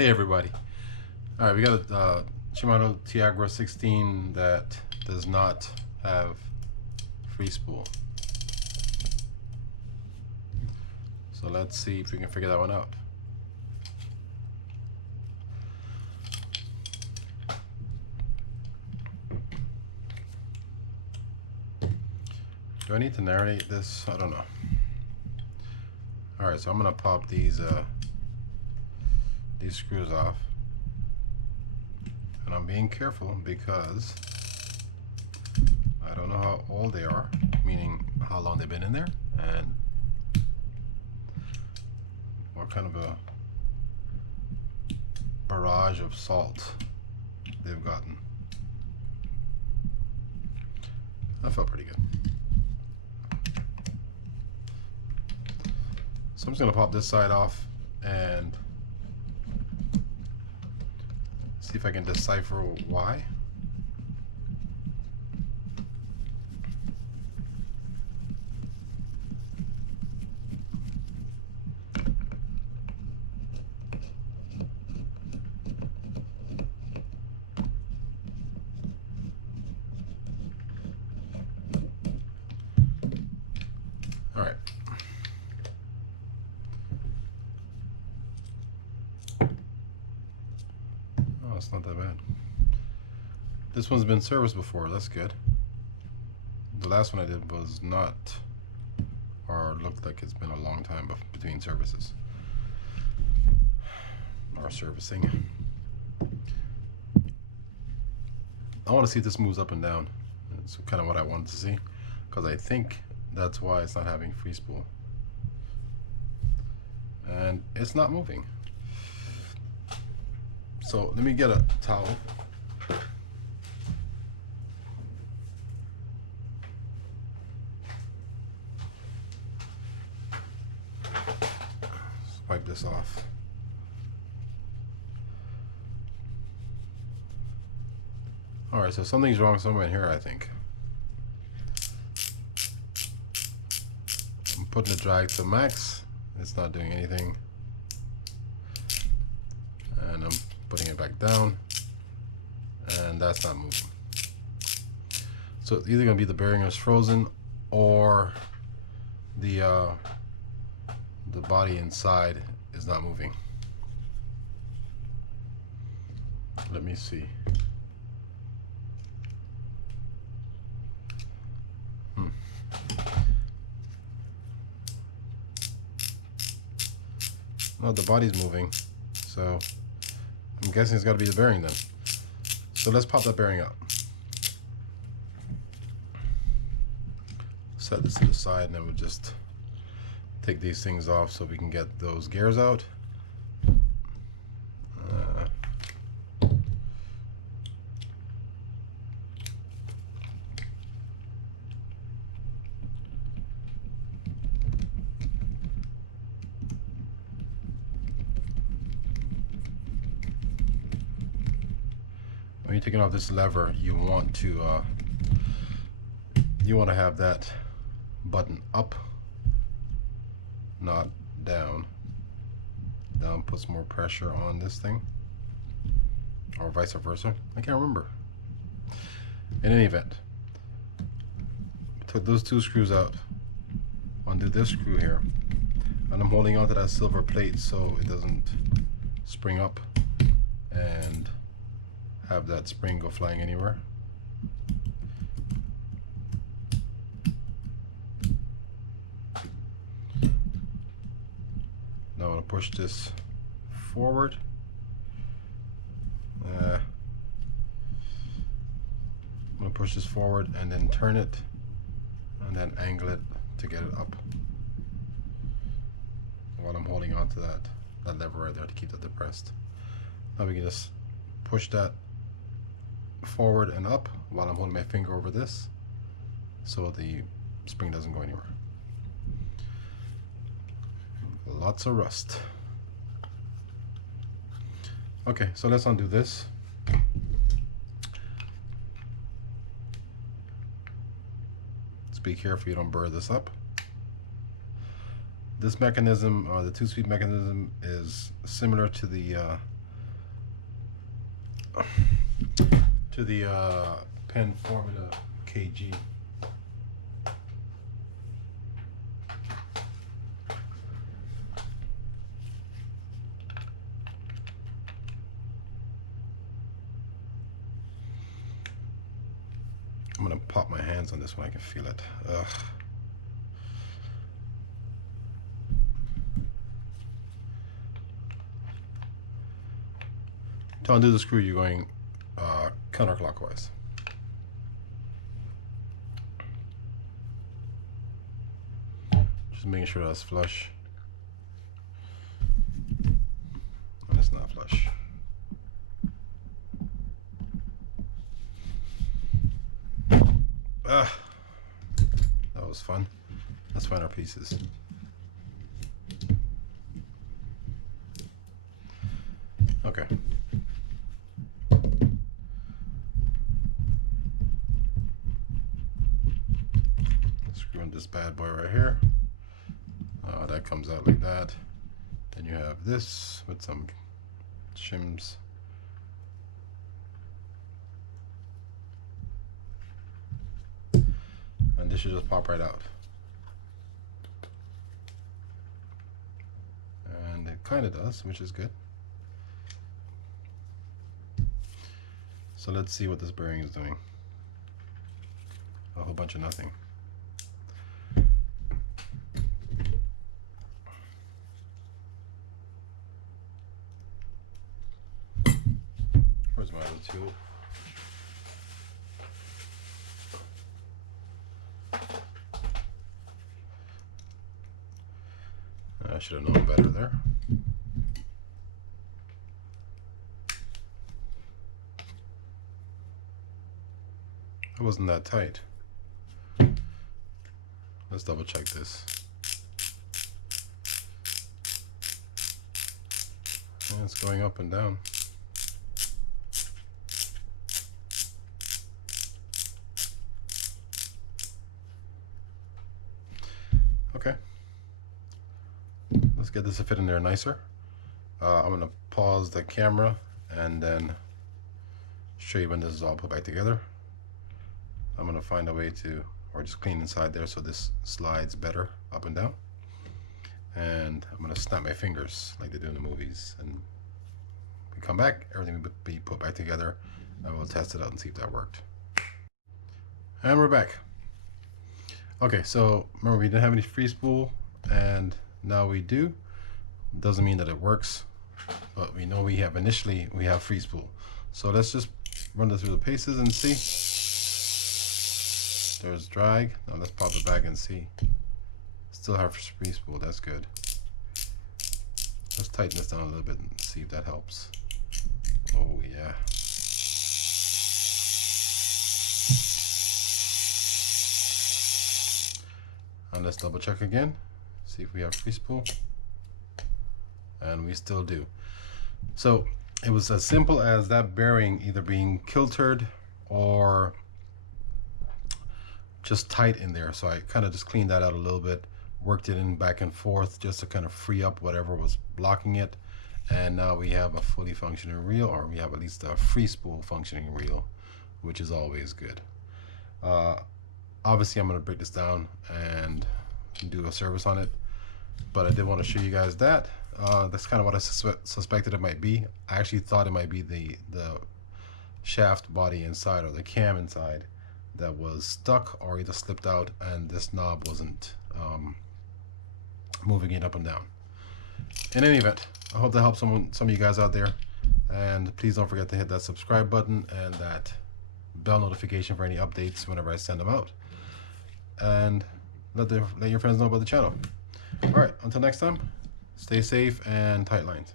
Hey everybody. Alright, we got a Shimano Tiagra 16 that does not have Freespool. So let's see if we can figure that one out. Do I need to narrate this? I don't know. Alright, so I'm gonna pop these screws off. And I'm being careful because I don't know how old they are, meaning how long they've been in there and what kind of a barrage of salt they've gotten. That felt pretty good. So I'm just going to pop this side off and see if I can decipher why. All right. Oh, it's not that bad. This one's been serviced before. That's good. The last one I did was not, or looked like it's been a long time between services or servicing. I want to see if this moves up and down. It's kind of what I wanted to see, because I think that's why it's not having Freespool. And it's not moving. So let me get a towel. Let's wipe this off. Alright, so something's wrong somewhere in here, I think. I'm putting the drag to max. It's not doing anything. And I'm putting it back down. And that's not moving. So it's either going to be the bearing is frozen or the body inside is not moving. Let me see. No, the body's moving, so I'm guessing it's got to be the bearing then. So let's pop that bearing out. Set this to the side, and then we'll just take these things off so we can get those gears out. When you're taking off this lever, you want to have that button up, not down. Down puts more pressure on this thing, or vice versa. I can't remember. In any event, took those two screws out. Undo this screw here, and I'm holding onto that silver plate so it doesn't spring up and have that spring go flying anywhere. Now I'm going to push this forward. I'm going to push this forward and then turn it and then angle it to get it up while I'm holding on to that lever right there to keep that depressed. Now we can just push that forward and up while I'm holding my finger over this so the spring doesn't go anywhere. Lots of rust. Okay, so let's undo this. Just be careful you don't burr this up. This mechanism, the two-speed mechanism, is similar to the to the Penn Formula KG. I'm gonna pop my hands on this one. I can feel it. Ugh. To undo the screw, you're going counterclockwise. Just making sure that's flush. And it's not flush. That was fun. Let's find our pieces. Okay. Screw in this bad boy right here. That comes out like that. Then you have this with some shims. And this should just pop right out. And it kind of does, which is good. So let's see what this bearing is doing. A whole bunch of nothing. Where's my other tool? I should have known better there. It wasn't that tight. Let's double check this. And it's going up and down. Okay. Let's get this to fit in there nicer. I'm gonna pause the camera and then show you when this is all put back together. I'm gonna find a way to, or just clean inside there so this slides better up and down. And I'm gonna snap my fingers like they do in the movies. And we come back, everything will be put back together, and we'll test it out and see if that worked. And we're back. Okay, so remember we didn't have any Freespool, and now we do. Doesn't mean that it works, but we know we have Freespool. So let's just run this through the paces and see. There's drag. Now let's pop it back and see. Still have Freespool. That's good. Let's tighten this down a little bit and see if that helps. Oh yeah. And let's double check again. See if we have Freespool. And we still do. So it was as simple as that bearing either being kiltered or just tight in there. So I kind of just cleaned that out a little bit, worked it in back and forth just to kind of free up whatever was blocking it. And now we have a fully functioning reel, or we have at least a Freespool functioning reel, which is always good. Obviously I'm going to break this down and do a service on it, but I did want to show you guys that. That's kind of what I suspected it might be. I actually thought it might be the shaft body inside, or the cam inside, that was stuck or either slipped out, and this knob wasn't moving it up and down. In any event, I hope that helps some of you guys out there, and please don't forget to hit that subscribe button and that bell notification for any updates whenever I send them out, and let your friends know about the channel. All right, until next time, stay safe and tight lines.